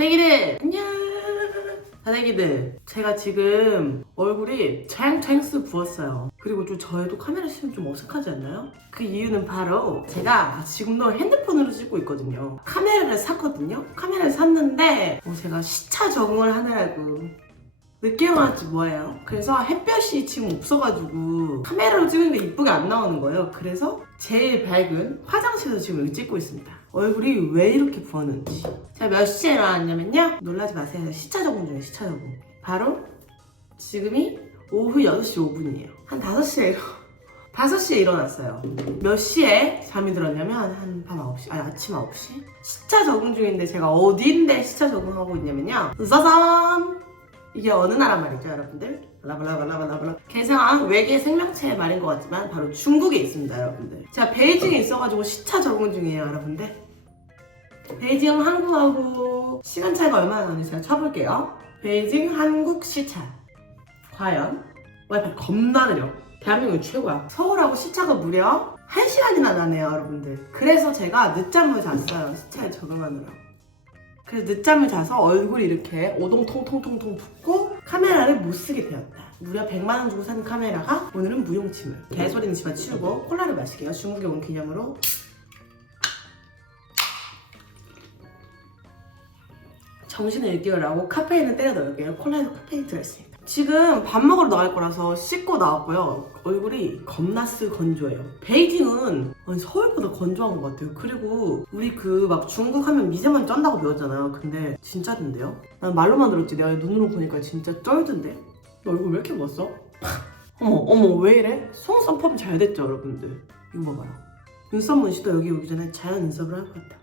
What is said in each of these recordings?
다대기들! 안녕! 다대기들. 제가 지금 얼굴이 촤랭촤스 부었어요. 그리고 좀 저희도 카메라 쓰면 좀 어색하지 않나요? 그 이유는 바로 제가 지금도 핸드폰으로 찍고 있거든요. 카메라를 샀거든요. 카메라를 샀는데 어, 제가 시차 적응을 하느라고 늦게 일어났지 뭐예요? 그래서 햇볕이 지금 없어가지고 카메라로 찍는데 이쁘게 안 나오는 거예요. 그래서 제일 밝은 화장실에서 지금 찍고 있습니다 얼굴이 왜 이렇게 부었는지. 제가 몇 시에 일어났냐면요. 놀라지 마세요. 시차 적응 중에 시차 적응. 바로 지금이 오후 6시 5분이에요. 한 5시에 일어 5시에 일어났어요. 몇 시에 잠이 들었냐면 한 밤 9시 아니 아침 9시? 시차 적응 중인데 제가 어디인데 시차 적응하고 있냐면요. 짜잔 이게 어느 나라 말이죠 여러분들? 라블라블라블라블라. 개성한 외계 생명체의 말인 것 같지만 바로 중국에 있습니다 여러분들. 제가 베이징에 있어가지고 시차 적응 중이에요 여러분들. 베이징 한국하고 시간 차이가 얼마나 나는지 제가 쳐볼게요. 베이징 한국 시차. 과연? 와이파이 겁나 느려. 대한민국 최고야. 서울하고 시차가 무려 1시간이나 나네요 여러분들. 그래서 제가 늦잠을 잤어요 시차에 적응하느라 그래서 늦잠을 자서 얼굴이 이렇게 오동통통통통 붓고 카메라를 못 쓰게 되었다. 무려 100만 원 주고 산 카메라가 오늘은 무용침을. 개소리는 집어 치우고 콜라를 마실게요. 중국에 온 기념으로. 정신을 일깨우라고 카페인을 때려 넣을게요. 콜라에도 카페인 들어있으니까. 지금 밥 먹으러 나갈 거라서 씻고 나왔고요. 얼굴이 겁나 쓰 건조해요. 베이징은 아니, 서울보다 건조한 것 같아요. 그리고 우리 그 막 중국 하면 미세먼지 쩐다고 배웠잖아요. 근데 진짜던데요? 난 말로만 들었지. 내가 눈으로 보니까 진짜 쩔던데? 너 얼굴 왜 이렇게 부었어? 어머 어머 왜 이래? 속눈썹 펌잘 됐죠 여러분들? 이거 봐봐요. 눈썹 문신도 여기 오기 전에 자연 눈썹을 할 것 같다.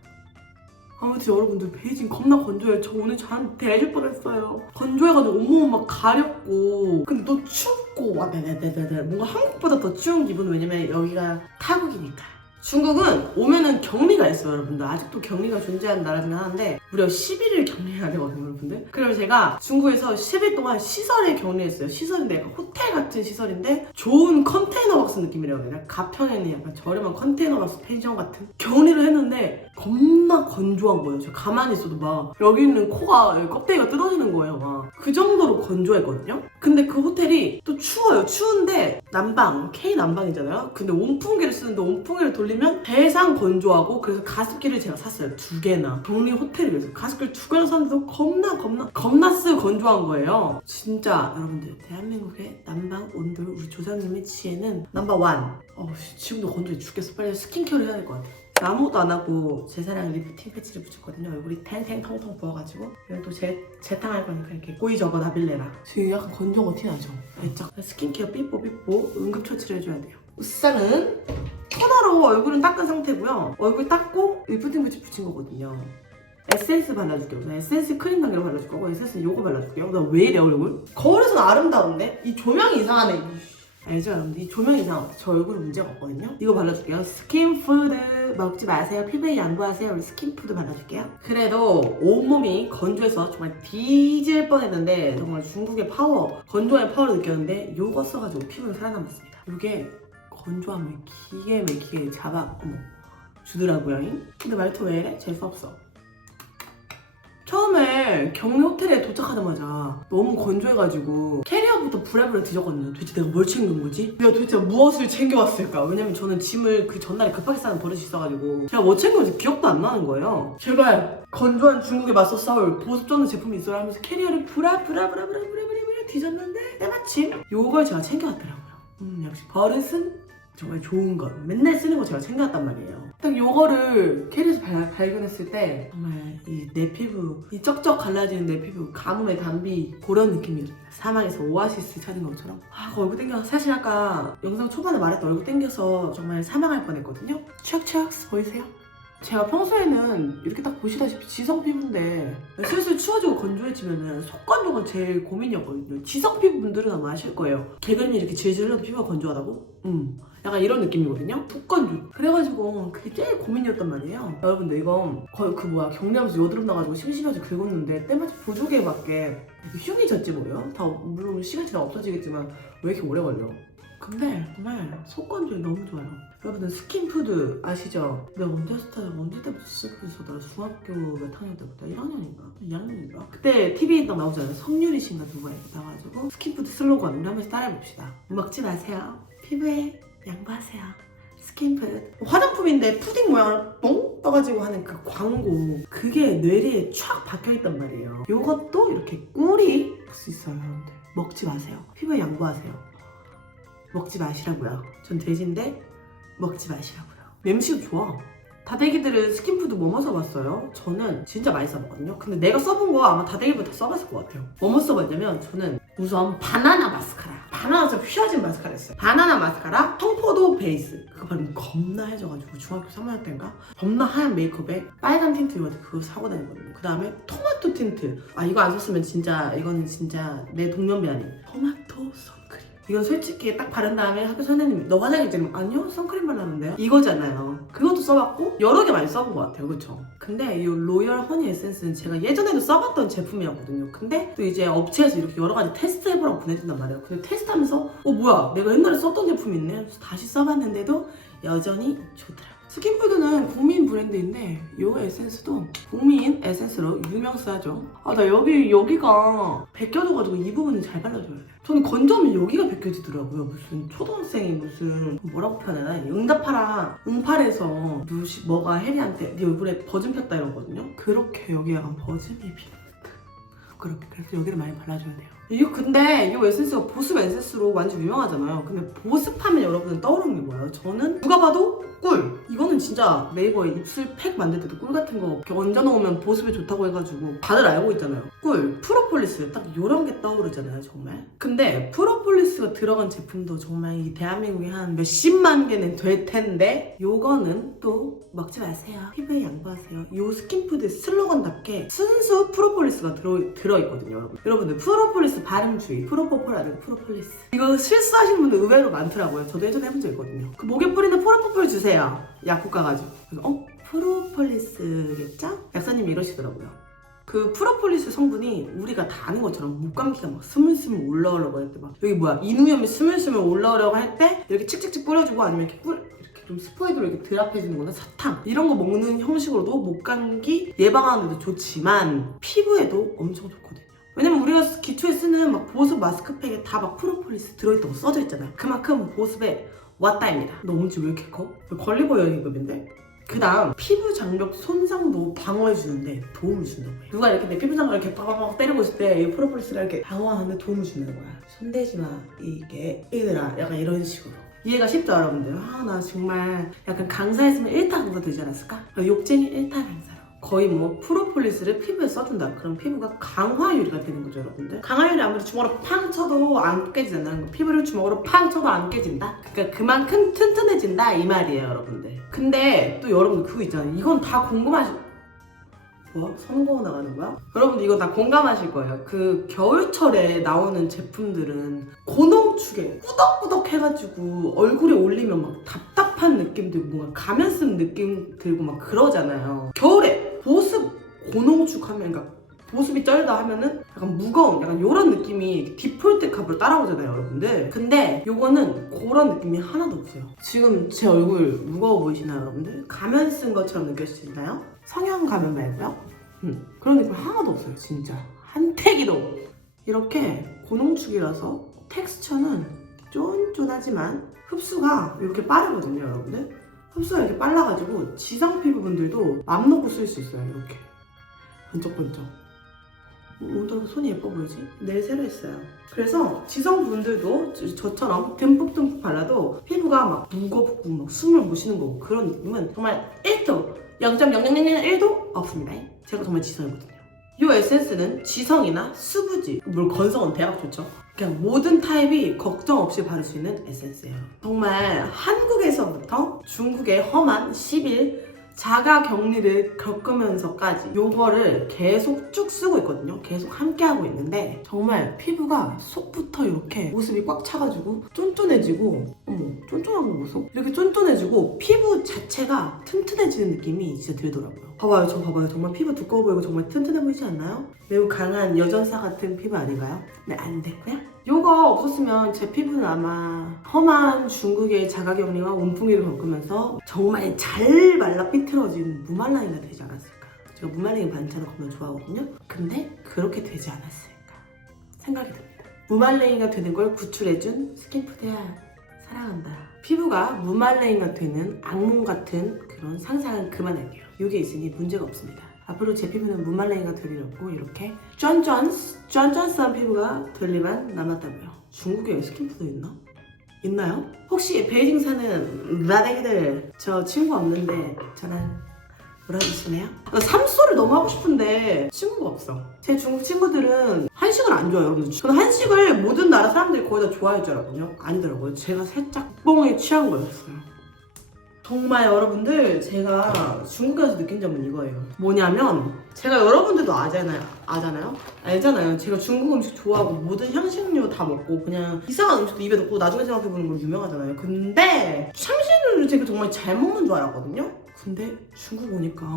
아무튼 여러분들 베이징 겁나 건조해요. 저 오늘 잠 대질 뻔했어요. 건조해가지고 온몸 막 가렵고. 근데 또 춥고. 와 네네네네 뭔가 한국보다 더 추운 기분 왜냐면 여기가 타국이니까. 중국은 오면은 격리가 있어요 여러분들. 아직도 격리가 존재하는 나라긴 하는데 무려 11일 격리해야 되거든요 여러분들. 그래서 제가 중국에서 10일 동안 시설에 격리했어요. 시설인데 약간 호텔 같은 시설인데 좋은 컨테이너 박스 느낌이라고 해야 되나 가평에 있는 약간 저렴한 컨테이너 박스 펜션 같은. 격리를 했는데 겁나 건조한 거예요. 저 가만히 있어도 막 여기 있는 코가 껍데기가 뜯어지는 거예요 막. 그 정도로 건조했거든요? 근데 그 호텔이 또 추워요. 추운데 난방 K 난방이잖아요? 근데 온풍기를 쓰는데 온풍기를 돌리면 대상 건조하고 그래서 가습기를 제가 샀어요 두 개나. 격리 호텔에서 가습기를 두 개나 샀는데 겁나 겁나 겁나 쓰 건조한 거예요. 진짜 여러분들 대한민국의 난방 온도 우리 조상님의 지혜는 넘버 원 어, 지금도 건조해 죽겠어. 빨리 스킨케어를 해야 될 것 같아 아무것도 안 하고 제 사랑 리프팅 패치를 붙였거든요. 얼굴이 탱탱통통 부어가지고 그리고 또 제, 재탕할 거니까 이렇게 꼬이 저거 나빌레라 지금 약간 건조가 티나죠? 살짝 스킨케어 삐뽀 삐뽀 응급처치를 해줘야 돼요. 우선은 토너로 얼굴은 닦은 상태고요. 얼굴 닦고 리프팅 패치 붙인 거거든요. 에센스 발라줄게요. 우선 에센스 크림 단계로 발라줄 거고 에센스 요거 발라줄게요. 나 왜 이래 얼굴? 거울에서는 아름다운데? 이 조명이 이상하네. 알죠? 여러분들 이 조명 이상 저 얼굴 문제가 없거든요? 이거 발라줄게요. 스킨푸드 먹지 마세요. 피부에 양보하세요. 우리 스킨푸드 발라줄게요. 그래도 온몸이 건조해서 정말 뒤질 뻔했는데 정말 중국의 파워 건조한 파워를 느꼈는데 요거 써가지고 피부는 살아남았습니다. 이게 건조함을 기계 막히게 잡아 어머 주더라고요 근데 말투 왜 이래? 재수없어 처음에 격리 호텔에 도착하자마자 너무 건조해가지고 캐리어부터 부랴부랴 뒤졌거든요. 도대체 내가 뭘 챙긴 거지? 내가 도대체 무엇을 챙겨왔을까? 왜냐면 저는 짐을 그 전날에 급하게 싸는 버릇이 있어가지고 제가 뭐 챙겨온지 기억도 안 나는 거예요. 제발 건조한 중국에 맞서 싸울 보습 쩌는 제품이 있어라 하면서 캐리어를 부랴부랴부랴부랴부랴부랴 뒤졌는데 때마침 요걸 제가 챙겨왔더라고요. 음 역시 버릇은 정말 좋은 것. 맨날 쓰는 거 제가 챙겨왔단 말이에요. 딱 요거를 캐리에서 발, 발견했을 때 정말 이 내 피부, 이 쩍쩍 갈라지는 내 피부, 가뭄의 단비 그런 느낌이었어요. 사막에서 오아시스 찾은 것처럼. 아, 그 얼굴 땡겨. 사실 아까 영상 초반에 말했던 얼굴 땡겨서 정말 사망할 뻔했거든요. 추악추악 보이세요? 제가 평소에는 이렇게 딱 보시다시피 지성 피부인데 슬슬 추워지고 건조해지면은 속건조가 제일 고민이었거든요. 지성 피부 분들은 아마 아실 거예요. 개근이 이렇게 질질 흘러도 피부가 건조하다고? 음. 약간 이런 느낌이거든요. 속건조. 그래가지고 그게 제일 고민이었단 말이에요. 여러분들 이거 거의 그 뭐야 격리하면서 여드름 나가지고 심심해서 긁었는데 때마침 부족에 맞게 이렇게 흉이 졌지 뭐예요. 다 물론 시간차가 없어지겠지만 왜 이렇게 오래 걸려? 근데 정말 속건조에 너무 좋아요. 여러분들 스킨푸드 아시죠? 내가 언제 스타 언제 때부터 스킨푸드 썼더라? 중학교 몇 학년 때부터 1학년인가? 2학년인가? 그때 TV에 딱 나오잖아요. 성유리 씨인가 누가 이렇게 나와가지고 스킨푸드 슬로건 우리 한 번씩 따라해봅시다. 먹지 마세요. 피부에 양보하세요. 스킨푸드. 화장품인데 푸딩 모양을 뻥 떠가지고 하는 그 광고. 그게 뇌리에 촥 박혀있단 말이에요. 요것도 이렇게 꿀이 볼수 있어요 여러분들. 먹지 마세요. 피부에 양보하세요. 먹지 마시라고요. 전 돼지인데 먹지 마시라고요. 냄새도 좋아. 다대기들은 스킨푸드 뭐뭐 써봤어요? 저는 진짜 많이 써봤거든요. 근데 내가 써본 거 아마 다대기부터 써봤을 것 같아요. 뭐뭐 써봤냐면 저는 우선 바나나 마스카라 바나나 좀 휘어진 마스카라였어요. 바나나 마스카라 청포도 베이스. 그거 바르면 겁나 해져가지고 중학교 3학년 때인가? 겁나 하얀 메이크업에 빨간 틴트 이거 그거 사고 다니거든요. 그 다음에 토마토 틴트. 아 이거 안 썼으면 진짜 이거는 진짜 내 동년배 아닌. 토마토 선크림. 이건 솔직히 딱 바른 다음에 학교 선생님이 너 화장이 지금 아니요 선크림 발랐는데요. 이거잖아요 그것도 써봤고 여러 개 많이 써본 것 같아요. 그쵸? 근데 이 로열 허니 에센스는 제가 예전에도 써봤던 제품이었거든요. 근데 또 이제 업체에서 이렇게 여러 가지 테스트 해보라고 보내준단 말이에요. 근데 테스트하면서 어 뭐야? 내가 옛날에 썼던 제품이 있네. 다시 써봤는데도 여전히 좋더라고요 스킨푸드는 국민 브랜드인데 이 에센스도 국민 에센스로 유명세하죠. 아 나 여기 여기가 벗겨져가지고 이 부분이 잘 발라줘야 돼. 저는 건조하면 여기가 벗겨지더라고요. 무슨 초등학생이 무슨 뭐라고 표현하나 응답하라 응팔에서 무시 뭐가 혜리한테 네 얼굴에 버즘 폈다 이러거든요. 그렇게 여기 약간 버즘이 피는 그렇게 그래서 여기를 많이 발라줘야 돼요. 이거 근데 이 에센스가 보습 에센스로 완전 유명하잖아요. 근데 보습하면 여러분은 떠오르는 게 뭐예요? 저는 누가 봐도 꿀! 이거는 진짜 네이버에 입술 팩 만들 때도 꿀 같은 거 이렇게 얹어 놓으면 보습에 좋다고 해가지고 다들 알고 있잖아요. 꿀, 프로폴리스 딱 이런 게 떠오르잖아요, 정말. 근데 프로폴리스가 들어간 제품도 정말 이 대한민국에 한 몇십만 개는 될 텐데 요거는 또 먹지 마세요. 피부에 양보하세요. 요 스킨푸드 슬로건답게 순수 프로폴리스가 들어, 들어있거든요, 여러분. 여러분들 프로폴리스 발음 주의, 프로포폴 아니고 프로폴리스. 이거 실수하시는 분들 의외로 많더라고요. 저도 예전에 해본 적 있거든요. 그 목에 뿌리는 프로포폴 주세요. 약국 가가지고. 그래서 어? 프로폴리스겠죠? 약사님이 이러시더라고요. 그 프로폴리스 성분이 우리가 다 아는 것처럼 목감기가 막 스물스물 올라오려고 할 때 막 여기 뭐야 인후염이 스물스물 올라오려고 할 때 이렇게 칙칙칙 뿌려주고 아니면 이렇게 뿌 이렇게 좀 스포이드로 이렇게 드랍해주는 거나 사탕 이런 거 먹는 형식으로도 목감기 예방하는 데도 좋지만 피부에도 엄청 좋거든요. 왜냐면 우리가 기초에 쓰는 막 보습 마스크팩에 다 막 프로폴리스 들어있다고 써져 있잖아요. 그만큼 보습에 왔다입니다. 너 엄지 왜 이렇게 커? 걸리버 여행급인데? 그 다음 피부 장벽 손상도 방어해주는데 도움을 준다고 해요 누가 이렇게 내 피부 장벽을 이렇게 빡빡빡 때리고 있을 때 이 프로폴리스가 이렇게 방어하는데 도움을 주는 거야 손대지 마 이게 얘들아 약간 이런 식으로 이해가 쉽죠 여러분들? 아 나 정말 약간 강사했으면 1타 강사 되지 않았을까? 욕쟁이 1타 강사로 거의 뭐 프로폴리스를 피부에 써준다 그럼 피부가 강화유리가 되는 거죠 여러분들 강화유리 아무리 주먹으로 팡 쳐도 안 깨지잖아요 그 피부를 주먹으로 팡 쳐도 안 깨진다 그러니까 그만큼 튼튼해진다 이 말이에요 여러분들 근데 또 여러분들 그거 있잖아요 이건 다 궁금하시 뭐? 선거 나가는 거야? 여러분들 이거 다 공감하실 거예요. 그 겨울철에 나오는 제품들은 고농축에 꾸덕꾸덕 해가지고 얼굴에 올리면 막 답답한 느낌 들고 뭔가 가면 쓴 느낌 들고 막 그러잖아요. 겨울에 보습 고농축 하면 그러니까 보습이 쩔다 하면은 약간 무거운 약간 이런 느낌이 디폴트 값으로 따라오잖아요 여러분들. 근데 요거는 그런 느낌이 하나도 없어요. 지금 제 얼굴 무거워 보이시나요 여러분들? 가면 쓴 것처럼 느껴지시나요? 성형 가면 말고요? 음, 그런 느낌 하나도 없어요 진짜. 한 택이도. 이렇게 고농축이라서 텍스처는 쫀쫀하지만 흡수가 이렇게 빠르거든요 여러분들 흡수가 이렇게 빨라가지고 지성 피부분들도 맘 놓고 쓸 수 있어요 이렇게 번쩍번쩍 오늘 손이 예뻐 보이지? 내일 새로 했어요. 그래서 지성분들도 저- 저처럼 듬뿍듬뿍 발라도 피부가 막 무겁고 막 숨을 못 쉬는 거고 그런 느낌은 정말 1도 0.0001도 없습니다. 제가 정말 지성이거든요. 이 에센스는 지성이나 수부지, 물론 건성은 대박 좋죠. 그냥 모든 타입이 걱정 없이 바를 수 있는 에센스예요. 정말 한국에서부터 중국의 험한 10일 자가 격리를 겪으면서까지 요거를 계속 쭉 쓰고 있거든요. 계속 함께 하고 있는데 정말 피부가 속부터 이렇게 모습이 꽉 차가지고 쫀쫀해지고 어머 쫀쫀한 거 보소 이렇게 쫀쫀해지고 피부 자체가 튼튼해지는 느낌이 진짜 들더라고요. 봐봐요, 저 봐봐요. 정말 피부 두꺼워 보이고 정말 튼튼해 보이지 않나요? 매우 강한 여전사 같은 피부 아닌가요? 네, 안 됐고요. 요거 없었으면 제 피부는 아마 험한 중국의 자가격리와 온풍위를 겪으면서 정말 잘 말라 삐뚤어진 무말랭이가 되지 않았을까. 제가 무말랭이 반찬을 겁나 좋아하거든요. 근데 그렇게 되지 않았을까 생각이 듭니다. 무말랭이가 되는 걸 구출해준 스킨푸드야 사랑한다. 피부가 무말랭이가 되는 악몽 같은 그런 상상은 그만할게요. 이게 있으니 문제가 없습니다. 앞으로 제 피부는 무말랭이가 되리려고 이렇게 쫀쫀 쫀쫀한 피부가 될 일만 남았다고요. 중국에 스킨푸드 있나? 있나요? 혹시 베이징 사는 라댕이들 저 친구 없는데 놀아주실래요? 나 삼소를 너무 하고 싶은데 친구가 없어. 제 중국 친구들은 한식을 안 좋아해요, 여러분들. 저는 한식을 모든 나라 사람들이 거의 다 좋아할 줄 알았거든요. 아니더라고요. 제가 살짝 뽕에 취한 거였어요. 정말 여러분들 제가 중국에서 느낀 점은 이거예요. 뭐냐면 제가 여러분들도 아잖아요. 아잖아요? 알잖아요. 제가 중국 음식 좋아하고 모든 향신료 다 먹고 그냥 이상한 음식도 입에 넣고 나중에 생각해보는 걸 유명하잖아요. 근데 향신료를 제가 정말 잘 먹는 줄 알았거든요. 근데 중국 오니까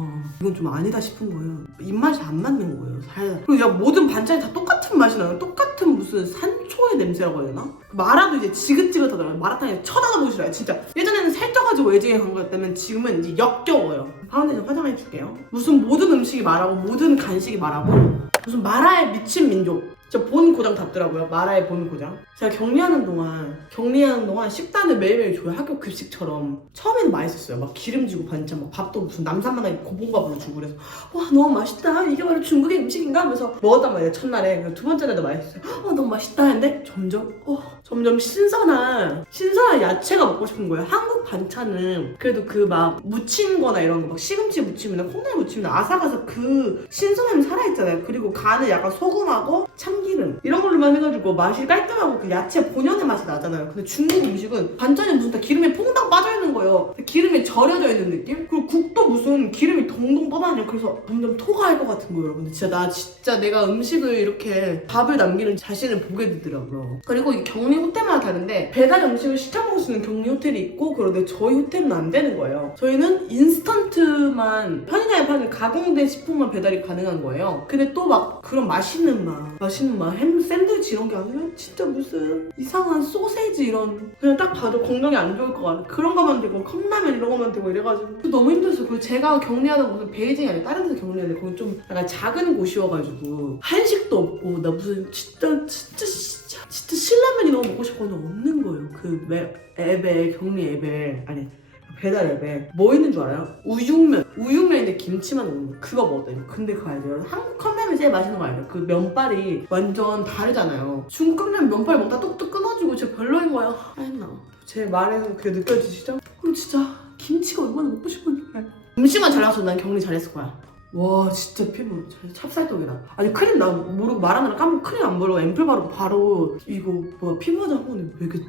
이건 좀 아니다 싶은 거예요. 입맛이 안 맞는 거예요. 살. 그리고 야 모든 반찬이 다 똑같은 맛이 나요. 똑같은 무슨 산초의 냄새라고 해야 되나? 마라도 이제 지긋지긋하더라고요. 마라탕에 쳐다도 보시라요. 진짜 예전에는 살쪄가지고 외지에 간 거였다면 지금은 이제 역겨워요. 파운데이션 화장해 줄게요. 무슨 모든 음식이 마라고 모든 간식이 마라고 무슨 마라에 미친 민족. 저본 고장 답더라고요. 마라의 본 고장. 제가 격리하는 동안 격리하는 동안 식단을 매일매일 줘요. 학교 급식처럼. 처음에는 맛있었어요. 막 기름지고 반찬, 막 밥도 무슨 남산만하게 고봉밥으로 주고 그래서 와 너무 맛있다. 이게 바로 중국의 음식인가 하면서 먹었단 말이에요. 첫날에 두 번째 날도 맛있었어요. 어 너무 맛있다 했는데 점점 어 점점 신선한 신선한 야채가 먹고 싶은 거예요. 한국 반찬은 그래도 그 막 무친 거나 이런 거 막 시금치 무침이나 콩나물 무침이나 아삭아삭 그 신선함이 살아있잖아요. 그리고 간은 약간 소금하고 참기름 이런 걸로만 해가지고 맛이 깔끔하고 그 야채 본연의 맛이 나잖아요. 근데 중국 음식은 반찬이 무슨 다 기름에 퐁당 빠져있는 거예요. 기름에 절여져 있는 느낌? 그리고 국도 무슨 기름이 동동 떠다녀. 그래서 점점 토가할 것 같은 거예요, 여러분. 진짜 나 진짜 내가 음식을 이렇게 밥을 남기는 자신을 보게 되더라고요. 그리고 이 격리 호텔마다 다른데 배달 음식을 시켜 먹을 수 있는 격리 호텔이 있고 그런데 저희 호텔은 안 되는 거예요. 저희는 인스턴트만 편의점에 파는 가공된 식품만 배달이 가능한 거예요. 근데 또 막 그런 맛있는 맛, 맛있는 맛, 햄 샌드위치 이런 게 아니라 진짜 무슨 이상한 소세지 이런 그냥 딱 봐도 건강에 안 좋을 것 같아. 그런 거만 되고 컵라면 이런 거만 되고 이래가지고 너무 힘들었어요. 그리고 제가 격리하던 곳은 베이징이 아니라 다른 데서 격리했는데 거기 좀 약간 작은 곳이어가지고 한식도 없고 나 무슨 진짜 진짜 진짜 신라면이 너무 먹고 싶었는데 없는 거예요. 그 맵, 앱에 격리 앱에 아니 배달 앱에 뭐 있는 줄 알아요? 우육면 우육면인데 김치만 오는 거 그거 먹었대요 근데 그거 알죠? 한국 컵라면 제일 맛있는 거 알죠? 그 면발이 완전 다르잖아요 중국 컵라면 면발 먹다 뚝뚝 끊어지고 진짜 별로인 거야 아했나 제 말에서 그게 느껴지시죠? 그리고 진짜 김치가 얼마나 먹고 싶은지 음식만 잘 나와서 난 격리 잘했을 거야 와 진짜 피부 찹쌀떡이다 아니 크림 나 모르고 말하느라 까먹고 크림 안 바르고 앰플 바르고 바로 이거 뭐 피부 화장 하고 왜 이렇게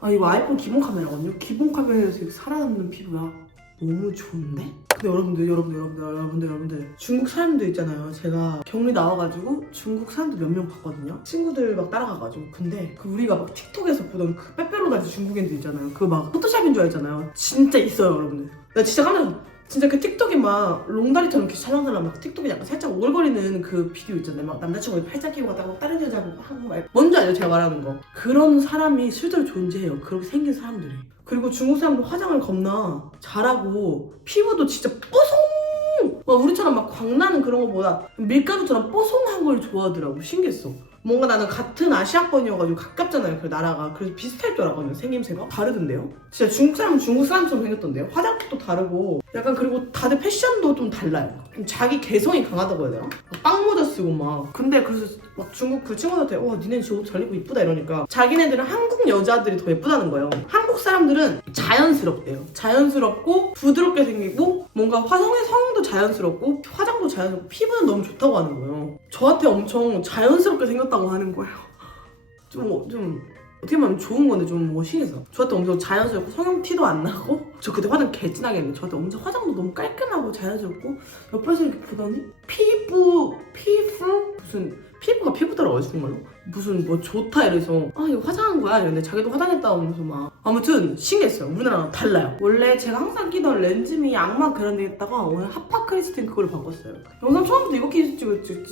아 이거 아이폰 기본 카메라거든요. 기본 카메라에서 살아남는 피부야. 너무 좋은데? 근데 여러분들, 여러분들, 여러분들, 여러분들, 여러분들 중국 사람들 있잖아요. 제가 격리 나와가지고 중국 사람들 몇 명 봤거든요. 친구들 막 따라가가지고 근데 그 우리가 막 틱톡에서 보던 그 빼빼로 다지 중국인들 있잖아요. 그막 포토샵인 줄 알잖아요. 진짜 있어요, 여러분들. 나 진짜 깜짝 놀랐어. 진짜 그 틱톡이 막 롱다리처럼 이렇게 찰랑찰랑 막 틱톡이 약간 살짝 오글거리는 그 비디오 있잖아요. 막 남자친구 팔짱 끼고 갔다가 막 다른 여자 보고 하고 막 뭔지 알죠? 제가 말하는 거. 그런 사람이 실제로 존재해요. 그렇게 생긴 사람들이. 그리고 중국 사람들 화장을 겁나 잘하고 피부도 진짜 뽀송! 막 우리처럼 막 광나는 그런 거보다 밀가루처럼 뽀송한 걸 좋아하더라고. 신기했어. 뭔가 나는 같은 아시아권이어가지고 가깝잖아요 그 나라가 그래서 비슷할 줄 알았거든요 생김새가 다르던데요 진짜 중국 사람은 중국 사람처럼 생겼던데요 화장도 다르고 약간 그리고 다들 패션도 좀 달라요. 좀 자기 개성이 강하다고 해야 되나? 막 빵모자 쓰고 막. 근데 그래서 막 중국 그 친구들한테 와 니네 진짜 옷잘 입고 이쁘다. 이러니까 자기네들은 한국 여자들이 더 예쁘다는 거예요. 한국 사람들은 자연스럽대요. 자연스럽고 부드럽게 생기고 뭔가 화성의 성도 자연스럽고 화장도 자연스럽고 피부는 너무 좋다고 하는 거예요. 저한테 엄청 자연스럽게 생겼다고 하는 거예요. 좀, 좀 어떻게 보면 좋은 건데 좀 멋있어. 저한테 엄청 자연스럽고 성형 티도 안 나고? 저 그때 화장 개진하게 했는데 저한테 엄청 화장도 너무 깔끔하고 자연스럽고 옆에서 이렇게 보더니 피부 피부? 무슨 피부가 피부더라고 하더라고요 정말로? 무슨 뭐 좋다 이래서 아 이거 화장한 거야? 이랬는데 자기도 화장했다 하면서 막 아무튼 신기했어요. 우리나라랑 달라요. 원래 제가 항상 끼던 렌즈미 악마 그란데 했다가 오늘 하파 크리스틴 그걸로 바꿨어요. 영상 처음부터 이거 끼고 찍을 찍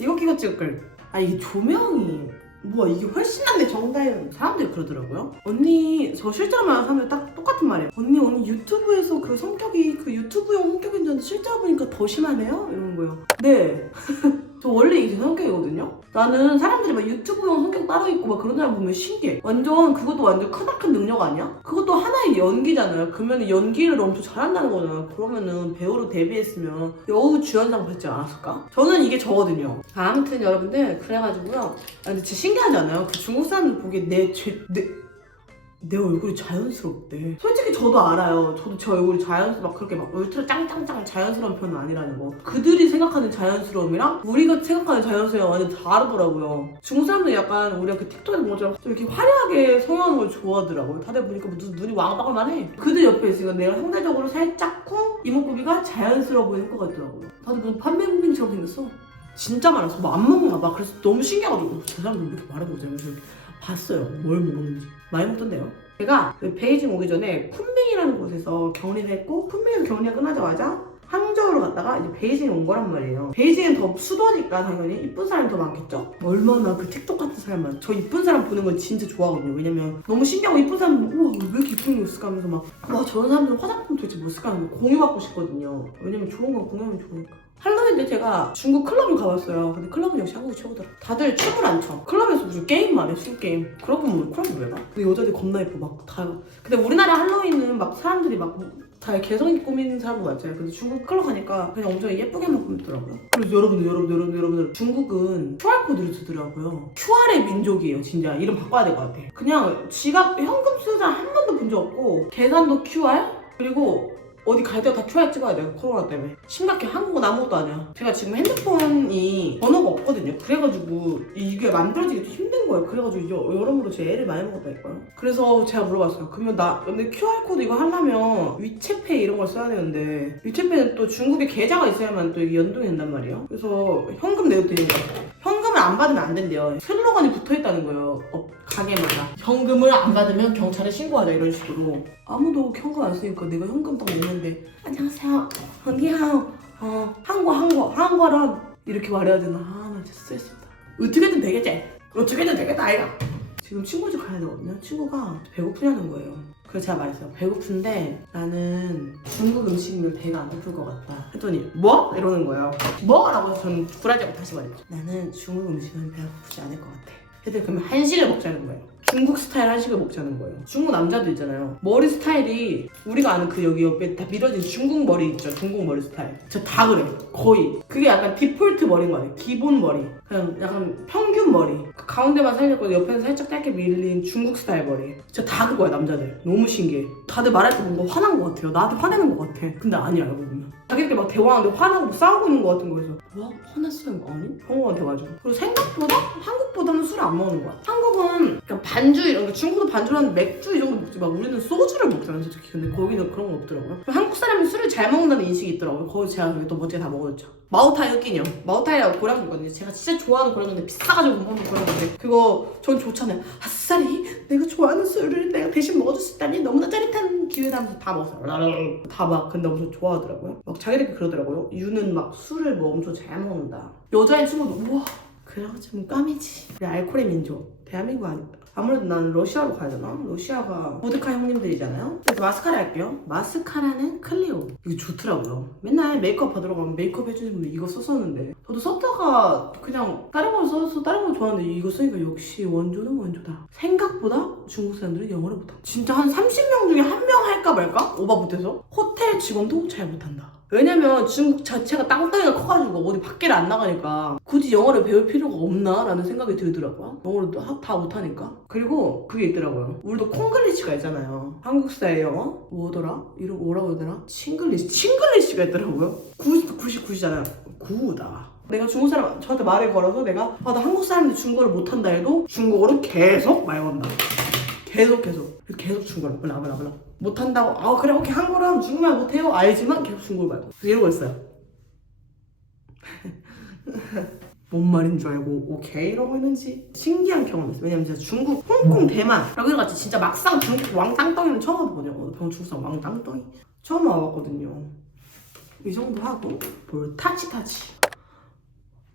이거 끼고 찍을 걸아 이게 조명이 뭐야 이게 훨씬 낫네. 정다현 사람들이 그러더라고요. 언니 저 실제로 만난 사람들 딱 똑같은 말이에요. 언니 언니 유튜브에서 그 성격이 그 유튜브용 성격인 줄 알았는데 실제로 보니까 더 심하네요? 이러는 거예요. 네 저 원래 이게 제 성격이거든요 나는 사람들이 막 유튜브용 성격 따로 있고 막 그런 사람 보면 신기해 완전 그것도 완전 크다큰 능력 아니야? 그것도 하나의 연기잖아요 그러면 연기를 엄청 잘한다는 거잖아요 그러면은 배우로 데뷔했으면 여우 주연상 받지 않았을까? 저는 이게 저거든요 아무튼 여러분들 그래가지고요 아, 근데 진짜 신기하지 않아요? 그 중국 사람들 보기에 내, 죄, 내, 내 얼굴이 자연스럽대. 솔직히 저도 알아요. 저도 제 얼굴이 자연스 막 그렇게 막 울트라 짱짱짱 자연스러운 편은 아니라는 거. 그들이 생각하는 자연스러움이랑 우리가 생각하는 자연스러움이 완전 다르더라고요. 중국 사람들이 약간 우리가 그 틱톡에서 본 것처럼 좀 이렇게 화려하게 성형하는 걸 좋아하더라고요. 다들 보니까 뭐 눈, 눈이 왕박을만 해. 그들 옆에 있으니까 내가 상대적으로 살짝 쿵 이목구비가 자연스러워 보이는 것 같더라고요. 다들 무슨 판매국민처럼 생겼어. 진짜 많았어. 뭐 안 먹나 봐. 그래서 너무 신기해가지고 저 사람들 왜 이렇게? 그래서 봤어요. 뭘 먹는지. 많이 먹던데요. 제가 그 베이징 오기 전에 쿤밍이라는 곳에서 격리를 했고 쿤밍에서 격리가 끝나자마자 항저우로 갔다가 이제 베이징에 온 거란 말이에요. 베이징은 더 수도니까 당연히 이쁜 사람이 더 많겠죠? 얼마나 그 틱톡 같은 사람만 저 이쁜 사람 보는 건 진짜 좋아하거든요. 왜냐면 너무 신기하고 이쁜 사람 보면 우와 왜 이렇게 이쁜 게 있을까 하면서 막 와 저런 사람들은 화장품 도대체 뭐 쓸까 하면서 공유받고 싶거든요. 왜냐면 좋은 건 공유하면 좋으니까. 할로윈 때 제가 중국 클럽을 가봤어요. 근데 클럽은 역시 한국이 최고더라. 다들 춤을 안 춰. 클럽에서 무슨 게임만 해, 술 게임. 그러고 뭐 클럽을 왜 가? 근데 여자들이 겁나 예뻐, 막 다. 근데 우리나라 할로윈은 막 사람들이 막 다 개성 있게 꾸미는 사람도 많잖아요. 근데 중국 클럽 가니까 그냥 엄청 예쁘게만 꾸미더라고요. 그래서 여러분들, 여러분들, 여러분들, 여러분들. 중국은 QR코드를 쓰더라고요. QR의 민족이에요, 진짜. 이름 바꿔야 될 것 같아. 그냥 지갑, 현금 사람 한 번도 본 적 없고, 계산도 QR? 그리고 어디 갈 때가 다 QR 찍어야 돼요 코로나 때문에. 심각해. 한국은 아무것도 아니야. 제가 지금 핸드폰이 번호가 없거든요. 그래가지고 이게 만들어지기 좀 힘든 거예요. 그래가지고 여- 여러모로 제 애를 많이 먹었다니까요. 그래서 제가 물어봤어요. 그러면 나 근데 QR코드 이거 하려면 위챗페이 이런 걸 써야 되는데 위챗페이는 또 중국에 계좌가 있어야만 또 이게 연동이 된단 말이에요. 그래서 현금 내도 되는 거예요. 현금을 안 받으면 안 된대요. 슬로건이 붙어있다는 거예요. 어, 가게마다 현금을 안 받으면 경찰에 신고하자 이런 식으로. 아무도 현금 안 쓰니까 내가 현금 딱 내는데 안녕하세요. 언니야 어 한국 한국 한국어로 이렇게 말해야 되나? 아나 진짜 스트레스다. 어떻게든 되겠지? 어떻게든 되겠다 아이가. 지금 친구 집 가야 되거든요. 친구가 배고프냐는 거예요. 그래서 제가 말했어요. 배고픈데 나는 중국 음식이면 배가 안 고플 것 같다 했더니 뭐? 이러는 거예요. 뭐? 라고? 저는 굴하지 않고 다시 말했죠. 나는 중국 음식은 배가 고프지 않을 것 같아 애들 그러면 한식을 먹자는 거예요. 중국 스타일 한식을 먹자는 거예요. 중국 남자도 있잖아요. 머리 스타일이 우리가 아는 그 여기 옆에 다 밀어진 중국 머리 있죠. 중국 머리 스타일. 저 다 그래. 거의. 그게 약간 디폴트 머리인 거 같아요. 기본 머리. 그냥 약간 평균 머리. 그 가운데만 살렸고 옆에는 살짝 짧게 밀린 중국 스타일 머리. 저 다 그거야 남자들. 너무 신기해. 다들 말할 때 뭔가 화난 것 같아요. 나한테 화내는 것 같아. 근데 아니야 보면. 자기들끼리 막 대화하는데 화나고 뭐 싸우고 있는 것 같은 거에서 와 화났어요? 아니? 형호한테 가지고. 그리고 생각보다 한국보다는 술을 안 먹는 거야 한국은 그냥 반주 이런 거 중국도 반주를 하는데 맥주 이 정도 먹지 막 우리는 소주를 먹잖아 솔직히. 근데 거기는 그런 거 없더라고요. 한국 사람이 술을 잘 먹는다는 인식이 있더라고요. 거기 제가 또 멋지게 다 먹어줬죠 마오타이 흑기요. 마오타이라고 고량주 있거든요. 제가 진짜 좋아하는 고량주인데 비싸가지고 못 먹는 고량주인데 그거 전 좋잖아요. 아싸리 내가 좋아하는 술을 내가 대신 먹어줄 수 있다니 너무나 짜릿한 기회다 하면서 다 먹었어요. 다막 근데 엄청 좋아하더라고요. 막 자기들끼리 그러더라고요. 유는 막 술을 뭐 엄청 잘 먹는다. 여자인 친구도 우와 그래가지고 까미지. 우리 알코올의 민족. 대한민국 아니 아무래도 난 러시아로 가야 되나? 러시아가 보드카 형님들이잖아요. 그래서 마스카라 할게요. 마스카라는 클리오. 이거 좋더라고요. 맨날 메이크업 받으러 가면 메이크업 해주는 분들 이거 썼었는데. 저도 썼다가 그냥 다른 걸 써서 다른 걸 좋아하는데 이거 쓰니까 역시 원조는 원조다. 생각보다 중국 사람들은 영어를 못한다 진짜 한 30명 중에 한 명 할까 말까? 오바 못해서? 호텔 직원도 잘 못한다 왜냐면 중국 자체가 땅덩이가 커가지고 어디 밖에를 안 나가니까 굳이 영어를 배울 필요가 없나 라는 생각이 들더라고요. 영어를 다 못하니까. 그리고 그게 있더라고요. 우리도 콩글리시가 있잖아요. 한국 스타일 영어? 뭐더라? 이런 거 뭐라고 해야 되나? 칭글리시. 칭글리시가 있더라고요. 90, 99시잖아요. 9다. 내가 중국 사람 저한테 말을 걸어서 내가 아 나 한국 사람인데 중국어를 못한다 해도 중국어를 계속 말 건다. 계속 계속. 계속 중국어를 블라 블라 블라. 못한다고. 아 그래 오케이. 한국어로 하면 중국말 못해요? 알지만 계속 중국어 말고 이러고 있어요. 뭔 말인 줄 알고 오케이. 이러고 있는지 신기한 경험이었어요. 왜냐면 제가 중국, 홍콩, 대만. 여기 같이 진짜 막상 중국 왕땅덩이는 처음 와보거든요. 어, 병 중국산 왕땅덩이. 처음 와봤거든요. 이 정도 하고 뭘 타치 타치.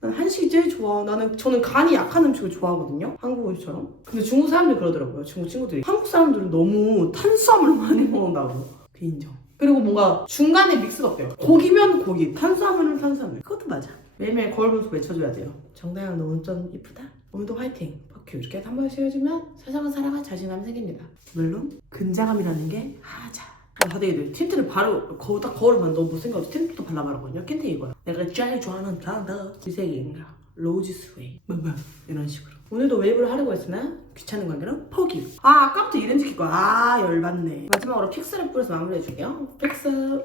난 한식이 제일 좋아. 나는 저는 간이 약한 음식을 좋아하거든요. 한국 음식처럼. 근데 중국 사람들이 그러더라고요. 중국 친구들이 한국 사람들은 너무 탄수화물 많이 먹는다고. 그 인정. 그리고 뭔가 중간에 믹스가 없대요. 고기면 고기, 탄수화물은 탄수화물. 그것도 맞아. 매일매일 거울 보면서 외쳐줘야 돼요. 정다영 너 오늘 좀 이쁘다. 오늘도 화이팅. 버큐 이렇게 한 번씩 해주면 세상을 살아갈 자신감이 생깁니다. 물론 근자감이라는 게 하자. 이들 틴트를 바로 거울 딱 봤는데 너무 못생겨서 틴트도 발라말았거든요. 틴트 이거요. 내가 제일 좋아하는 브랜드 지색인가 로즈 스웨이 뭐, 뭐 이런 식으로. 오늘도 웨이브를 하려고 했으나 귀찮은 관계로 포기. 아 아까부터 이름 지킬 거야. 아 열받네. 마지막으로 픽스를 뿌려서 마무리해줄게요. 픽스.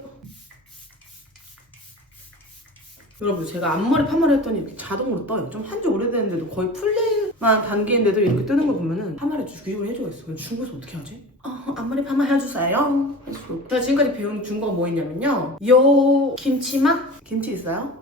여러분 제가 앞머리 파마를 했더니 이렇게 자동으로 떠요. 좀 한 지 오래됐는데도 거의 풀릴만 단계인데도 이렇게 뜨는 거 보면은 파마를 주기적으로 해줘야겠어. 그럼 중국에서 어떻게 하지? 어, 앞머리 파마 해주세요. 해주고. 제가 지금까지 배운 중국어 뭐 있냐면요. 요 김치맛? 김치 있어요?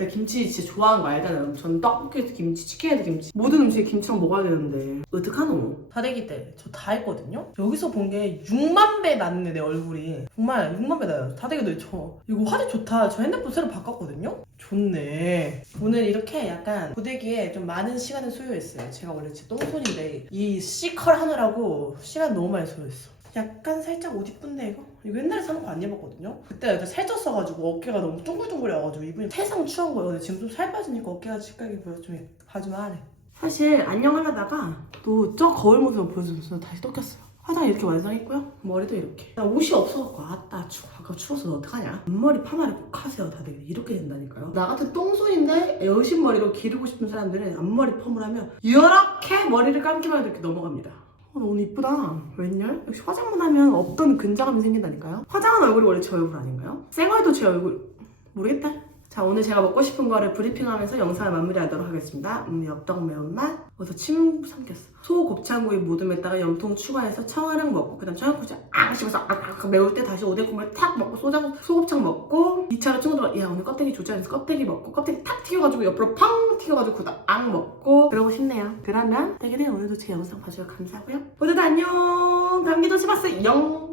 제가 김치 진짜 좋아하는 거 알잖아요. 저는 떡볶이에도 김치, 치킨에도 김치. 모든 음식에 김치랑 먹어야 되는데. 어떡하노? 다대기 때 저 다 했거든요? 여기서 본 게 6만 배 났네, 내 얼굴이. 정말 6만 배 나요. 다대기도 저. 이거 화질 좋다. 저 핸드폰 새로 바꿨거든요? 좋네. 오늘 이렇게 약간 고데기에 좀 많은 시간을 소요했어요. 제가 원래 제 똥손인데 이 C컬 하느라고 시간 너무 많이 소요했어. 약간 살짝 옷 이쁜데 이거? 이거 옛날에 거안 입었거든요? 그때 약간 살쪘어가지고 어깨가 너무 둥글둥글해가지고 이분이 세상 추운 거예요. 근데 지금 좀 살 빠지니까 어깨가 직각이 보여 좀 봐주면 하래. 사실 안녕하려다가 또 저 거울 모습을 보여주면서 다시 또 꼈어요. 화장 이렇게 완성했고요. 머리도 이렇게. 나 옷이 없어갖고 아따 추워. 아까 추워서 너 어떡하냐? 앞머리 파마를 꼭 하세요 다들 이렇게 된다니까요. 나 같은 똥손인데 여신머리로 기르고 싶은 사람들은 앞머리 펌을 하면 이렇게 머리를 감기만 해도 이렇게 넘어갑니다. 어, 너무 이쁘다. 웬열? 역시 화장만 하면 없던 근자감이 생긴다니까요. 화장한 얼굴이 원래 제 얼굴 아닌가요? 생얼도 제 얼굴 모르겠다. 자 오늘 제가 먹고 싶은 거를 브리핑하면서 영상을 마무리하도록 하겠습니다. 음, 엽떡 매운맛. 어서 침 삼켰어. 소 곱창구이 모듬에다가 염통 추가해서 청아랑 먹고 그다음 청양고추 앙 씹어서 아 매울 때 다시 오뎅 국물 탁 먹고 소장 소곱창 먹고 2차로 친구들 야 오늘 껍데기 좋지 않아서 껍데기 먹고 껍데기 탁 튀겨가지고 옆으로 팡 튀겨가지고 그다음 앙 먹고 그러고 싶네요. 그러면 되게 오늘도 제 영상 봐주셔서 감사하고요. 모두들 안녕. 감기 조심하세요. 영.